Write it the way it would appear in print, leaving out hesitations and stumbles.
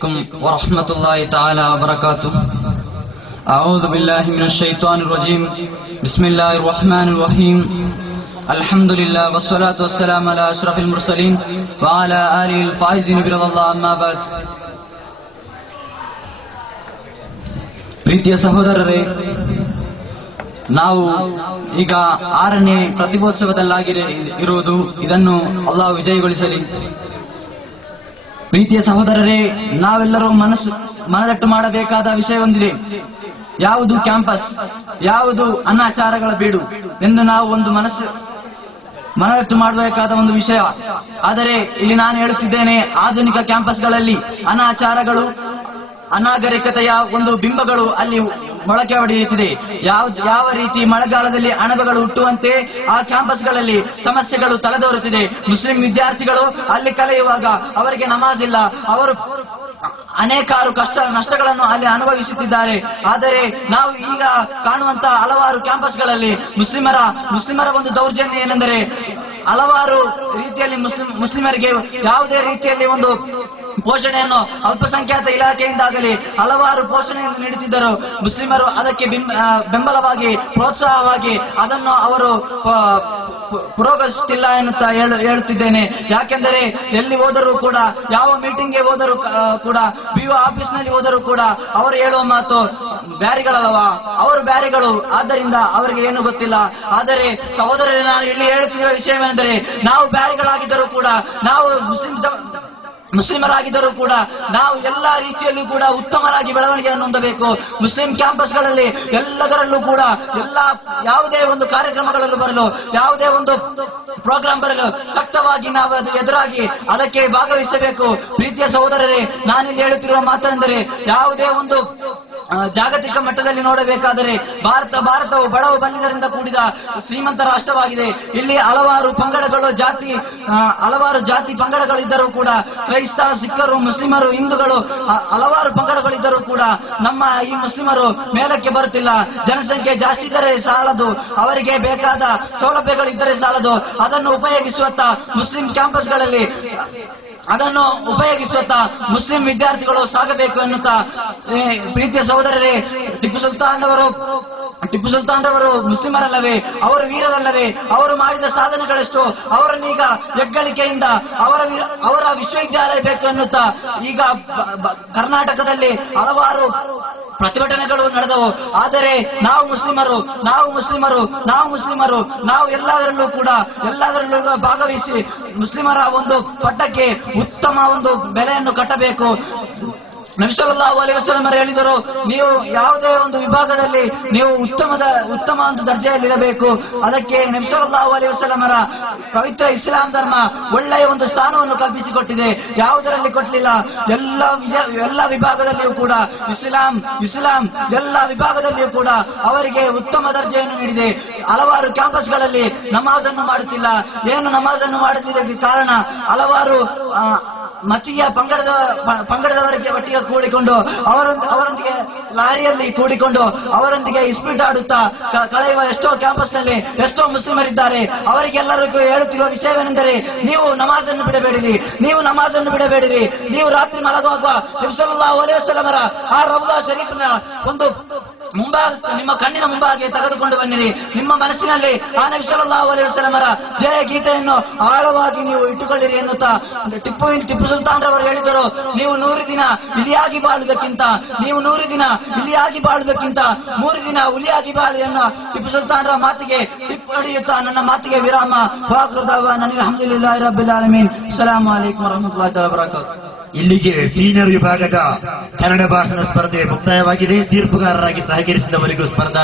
ورحمة الله تعالى وبركاته. أعوذ بالله من الشيطان الرجيم. بسم الله الرحمن الرحيم. الحمد لله والصلاة والسلام على أشرف المرسلين وعلى آله الفائزين برضا الله. أما بعد. ಪ್ರೀತಿಯ ಸಹೋದರರೇ, ನಾವು ಈಗ 6ನೇ ಪ್ರತಿಭೋತ್ಸವದಲ್ಲಾಗಿರುವುದು. ಇದನ್ನು ಅಲ್ಲಾಹ್ ವಿಜಯಗೊಳಿಸಲಿ. ಪ್ರೀತಿಯ ಸಹೋದರರೇ, ನಾವೆಲ್ಲರೂ ಮನದಟ್ಟು ಮಾಡಬೇಕಾದ ವಿಷಯ ಒಂದಿದೆ. ಯಾವುದು ಕ್ಯಾಂಪಸ್, ಯಾವುದು ಅನಾಚಾರಗಳ ಬೀಡು ಎಂದು ನಾವು ಒಂದು ಮನದಟ್ಟು ಮಾಡಬೇಕಾದ ಒಂದು ವಿಷಯ. ಆದರೆ ಇಲ್ಲಿ ನಾನು ಹೇಳುತ್ತಿದ್ದೇನೆ, ಆಧುನಿಕ ಕ್ಯಾಂಪಸ್ಗಳಲ್ಲಿ ಅನಾಚಾರಗಳು, ಅನಾಗರಿಕತೆಯ ಒಂದು ಬಿಂಬಗಳು ಅಲ್ಲಿ ಮೊಳಕೆ ಹೊಡೆಯುತ್ತಿದೆ. ಯಾವ ರೀತಿ ಮಳೆಗಾಲದಲ್ಲಿ ಅಣಬೆಗಳು ಹುಟ್ಟುವಂತೆ ಆ ಕ್ಯಾಂಪಸ್ಗಳಲ್ಲಿ ಸಮಸ್ಯೆಗಳು ತಲೆದೋರುತ್ತಿದೆ. ಮುಸ್ಲಿಂ ವಿದ್ಯಾರ್ಥಿಗಳು ಅಲ್ಲಿ ಕಲಿಯುವಾಗ ಅವರಿಗೆ ನಮಾಜ್ ಇಲ್ಲ, ಅವರು ಅನೇಕಾರು ನಷ್ಟಗಳನ್ನು ಅಲ್ಲಿ ಅನುಭವಿಸುತ್ತಿದ್ದಾರೆ. ಆದರೆ ನಾವು ಈಗ ಕಾಣುವಂತಹ ಹಲವಾರು ಕ್ಯಾಂಪಸ್ಗಳಲ್ಲಿ ಮುಸ್ಲಿಮರ ಒಂದು ದೌರ್ಜನ್ಯ ಏನೆಂದರೆ, ಹಲವಾರು ರೀತಿಯಲ್ಲಿ ಮುಸ್ಲಿಮರಿಗೆ ಯಾವುದೇ ರೀತಿಯಲ್ಲಿ ಒಂದು ಪೋಷಣೆಯನ್ನು ಅಲ್ಪಸಂಖ್ಯಾತ ಇಲಾಖೆಯಿಂದಾಗಲಿ ಹಲವಾರು ಪೋಷಣೆಯನ್ನು ನೀಡುತ್ತಿದ್ದರು. ಮುಸ್ಲಿಮರು ಅದಕ್ಕೆ ಬೆಂಬಲವಾಗಿ, ಪ್ರೋತ್ಸಾಹವಾಗಿ ಅದನ್ನು ಅವರು ಪುರೋಗಮಿಸುತ್ತಿಲ್ಲ ಎನ್ನುತ್ತಾ ಹೇಳುತ್ತಿದ್ದೇನೆ. ಯಾಕೆಂದರೆ ಎಲ್ಲಿ ಹೋದರೂ ಕೂಡ, ಯಾವ ಮೀಟಿಂಗ್ಗೆ ಹೋದರೂ ಕೂಡ, BO ಆಫೀಸ್ ನಲ್ಲಿ ಹೋದರೂ ಕೂಡ ಅವರು ಹೇಳುವ ಮಾತು ಬ್ಯಾರಿಗಳಲ್ಲವಾ, ಅವರು ಬ್ಯಾರಿಗಳು, ಆದ್ದರಿಂದ ಅವರಿಗೆ ಏನು ಗೊತ್ತಿಲ್ಲ. ಆದರೆ ಸಹೋದರರೇ, ನಾನು ಇಲ್ಲಿ ಹೇಳುತ್ತಿರುವ ವಿಷಯವೇನೆಂದರೆ, ನಾವು ಬ್ಯಾರಿಗಳಾಗಿದ್ದರೂ ಕೂಡ, ನಾವು ಮುಸ್ಲಿಮರಾಗಿದ್ದರೂ ಕೂಡ ನಾವು ಎಲ್ಲಾ ರೀತಿಯಲ್ಲೂ ಕೂಡ ಉತ್ತಮರಾಗಿ ಬೆಳವಣಿಗೆಯನ್ನು ಹೊಂದಬೇಕು. ಮುಸ್ಲಿಂ ಕ್ಯಾಂಪಸ್ಗಳಲ್ಲಿ ಎಲ್ಲದರಲ್ಲೂ ಕೂಡ ಯಾವುದೇ ಒಂದು ಕಾರ್ಯಕ್ರಮಗಳಲ್ಲೂ ಬರಲು, ಯಾವುದೇ ಒಂದು ಪ್ರೋಗ್ರಾಂ ಬರಲು ಶಕ್ತವಾಗಿ ನಾವು ಎದುರಾಗಿ ಅದಕ್ಕೆ ಭಾಗವಹಿಸಬೇಕು. ಪ್ರೀತಿಯ ಸಹೋದರರೇ, ನಾನಿಲ್ಲಿ ಹೇಳುತ್ತಿರುವ ಮಾತೆಂದರೆ, ಯಾವುದೇ ಒಂದು ಜಾಗತಿಕ ಮಟ್ಟದಲ್ಲಿ ನೋಡಬೇಕಾದರೆ ಭಾರತವು ಬಡವ ಬಲ್ಲಿದರಿಂದ ಕೂಡಿದ ಶ್ರೀಮಂತ ರಾಷ್ಟ್ರವಾಗಿದೆ. ಇಲ್ಲಿ ಹಲವಾರು ಜಾತಿ ಪಂಗಡಗಳಿದ್ದರೂ ಕೂಡ, ಕ್ರೈಸ್ತ, ಸಿಖ್ಖರು, ಮುಸ್ಲಿಮರು, ಹಿಂದೂಗಳು, ಹಲವಾರು ಪಂಗಡಗಳಿದ್ದರೂ ಕೂಡ ನಮ್ಮ ಈ ಮುಸ್ಲಿಮರು ಮೇಲಕ್ಕೆ ಬರುತ್ತಿಲ್ಲ. ಜನಸಂಖ್ಯೆ ಜಾಸ್ತಿ ಇದ್ದರೆ ಸಾಲದು, ಅವರಿಗೆ ಬೇಕಾದ ಸೌಲಭ್ಯಗಳಿದ್ದರೆ ಸಾಲದು. ಅದನ್ನು ಉಪಯೋಗಿಸುವತ್ತ ಮುಸ್ಲಿಂ ಕ್ಯಾಂಪಸ್ಗಳಲ್ಲಿ ಅದನ್ನು ಉಪಯೋಗಿಸುತ್ತಾ ಮುಸ್ಲಿಂ ವಿದ್ಯಾರ್ಥಿಗಳು ಸಾಗಬೇಕು ಎನ್ನುತ್ತಾ, ಪ್ರೀತಿಯ ಸಹೋದರರೇ, ಟಿಪ್ಪು ಸುಲ್ತಾನ್ ರವರು ಮುಸ್ಲಿಮರಲ್ಲವೇ? ಅವರು ವೀರರಲ್ಲವೇ? ಅವರು ಮಾಡಿದ ಸಾಧನೆಗಳೆಷ್ಟು? ಅವರನ್ನೀಗ ಹೆಗ್ಗಳಿಕೆಯಿಂದ ಅವರ ವಿಶ್ವವಿದ್ಯಾಲಯ ಬೇಕು ಎನ್ನುತ್ತಾ ಈಗ ಕರ್ನಾಟಕದಲ್ಲಿ ಹಲವಾರು ಪ್ರತಿಭಟನೆಗಳು ನಡೆದವು. ಆದರೆ ನಾವು ಎಲ್ಲದರಲ್ಲೂ ಭಾಗವಹಿಸಿ ಮುಸ್ಲಿಮರ ಒಂದು ಪಟ್ಟಕ್ಕೆ ಉತ್ತಮ ಒಂದು ಬೆಲೆಯನ್ನು ಕಟ್ಟಬೇಕು. ನಬಿ ಸಲ್ಲಲ್ಲಾಹು ಅಲೈಹಿ ವಸಲ್ಲಂ ಹೇಳಿದರು, ನೀವು ಯಾವುದೇ ಒಂದು ವಿಭಾಗದಲ್ಲಿ ನೀವು ಉತ್ತಮ ಒಂದು ದರ್ಜೆಯಲ್ಲಿರಬೇಕು. ಅದಕ್ಕೆ ನಬಿ ಸಲ್ಲಲ್ಲಾಹು ಅಲೈಹಿ ವಸಲ್ಲಮರ ಪವಿತ್ರ ಇಸ್ಲಾಂ ಧರ್ಮ ಒಳ್ಳೆಯ ಒಂದು ಸ್ಥಾನವನ್ನು ಕಲ್ಪಿಸಿಕೊಟ್ಟಿದೆ. ಯಾವುದರಲ್ಲಿ ಕೊಟ್ಟಲಿಲ್ಲ. ಎಲ್ಲ ವಿಭಾಗದಲ್ಲಿಯೂ ಕೂಡ ಇಸ್ಲಾಂ ಎಲ್ಲ ವಿಭಾಗದಲ್ಲಿಯೂ ಕೂಡ ಅವರಿಗೆ ಉತ್ತಮ ದರ್ಜೆಯನ್ನು ನೀಡಿದೆ. ಹಲವಾರು ಕ್ಯಾಂಪಸ್ಗಳಲ್ಲಿ ನಮಾಜನ್ನು ಮಾಡುತ್ತಿಲ್ಲ. ಏನು ನಮಾಜನ್ನು ಮಾಡುತ್ತಿದ್ದಕ್ಕೆ ಕಾರಣ, ಹಲವಾರು ಮತೀಯ ಪಂಗಡದವರಿಗೆ ಒಟ್ಟಿಗೆ ಕೂಡಿಕೊಂಡು ಅವರೊಂದಿಗೆ ಲಾರಿಯಲ್ಲಿ ಕೂಡಿಕೊಂಡು ಅವರೊಂದಿಗೆ ಇಸ್ಪೀಟ್ ಆಡುತ್ತಾ ಕಳೆಯುವ ಎಷ್ಟೋ ಕ್ಯಾಂಪಸ್ ನಲ್ಲಿ ಎಷ್ಟೋ ಮುಸ್ಲಿಮರಿದ್ದಾರೆ. ಅವರಿಗೆಲ್ಲರಿಗೂ ಹೇಳುತ್ತಿರುವ ವಿಷಯವೇನೆಂದರೆ, ನೀವು ನಮಾಜನ್ನು ಬಿಡಬೇಡಿರಿ. ನೀವು ರಾತ್ರಿ ಮಲಗುವಾಗ ನಬಿ ಸಲ್ಲಲ್ಲಾಹು ಅಲೈಹಿ ವಸಲ್ಲಮರ ಆ ರೌದಾ ಶರೀಫ್ನ ಒಂದು ನಿಮ್ಮ ಕಣ್ಣಿನ ಮುಂಭಾಗೆ ತೆಗೆದುಕೊಂಡು ಬನ್ನಿರಿ. ನಿಮ್ಮ ಮನಸ್ಸಿನಲ್ಲಿ ಆ ನಬಿ ಸಲ್ಲಲ್ಲಾಹು ಅಲೈಹಿ ವಸಲ್ಲಮರ ಜಯ ಗೀತೆಯನ್ನು ಆಳವಾಗಿ ನೀವು ಇಟ್ಟುಕೊಳ್ಳಿರಿ ಎನ್ನುತ್ತಾ ಟಿಪ್ಪು ಸುಲ್ತಾನ್ ರವರು ಹೇಳಿದರು, ನೀವು 100 ದಿನ ಇಲಿಯಾಗಿ ಬಾಳುವುದಕ್ಕಿಂತ 3 ದಿನ ಹುಲಿಯಾಗಿ ಬಾಳು ಎನ್ನುವ ಟಿಪ್ಪು ಸುಲ್ತಾನ್ ರ ಮಾತಿಗೆ ಟಿಪ್ಪು ಹೊಡೆಯುತ್ತಾ ನನ್ನ ಮಾತಿಗೆ ವಿರಾಮ. ಅಲ್ಹಮ್ದುಲಿಲ್ಲಾಹಿ ರಬ್ಬಿಲ್ ಆಲಮೀನ್. ಅಸ್ಸಲಾಮು ಅಲೈಕುಂ ವರಹಮತುಲ್ಲಾಹಿ ವಬರಕಾತುಹು. ಇಲ್ಲಿಗೆ ಸೀನಿಯರ್ ವಿಭಾಗದ ಕನ್ನಡ ಭಾಷಣ ಸ್ಪರ್ಧೆ ಮುಕ್ತಾಯವಾಗಿದೆ. ತೀರ್ಪುಗಾರರಾಗಿ ಸಹಕರಿಸಿದವರಿಗೂ ಸ್ಪರ್ಧಾ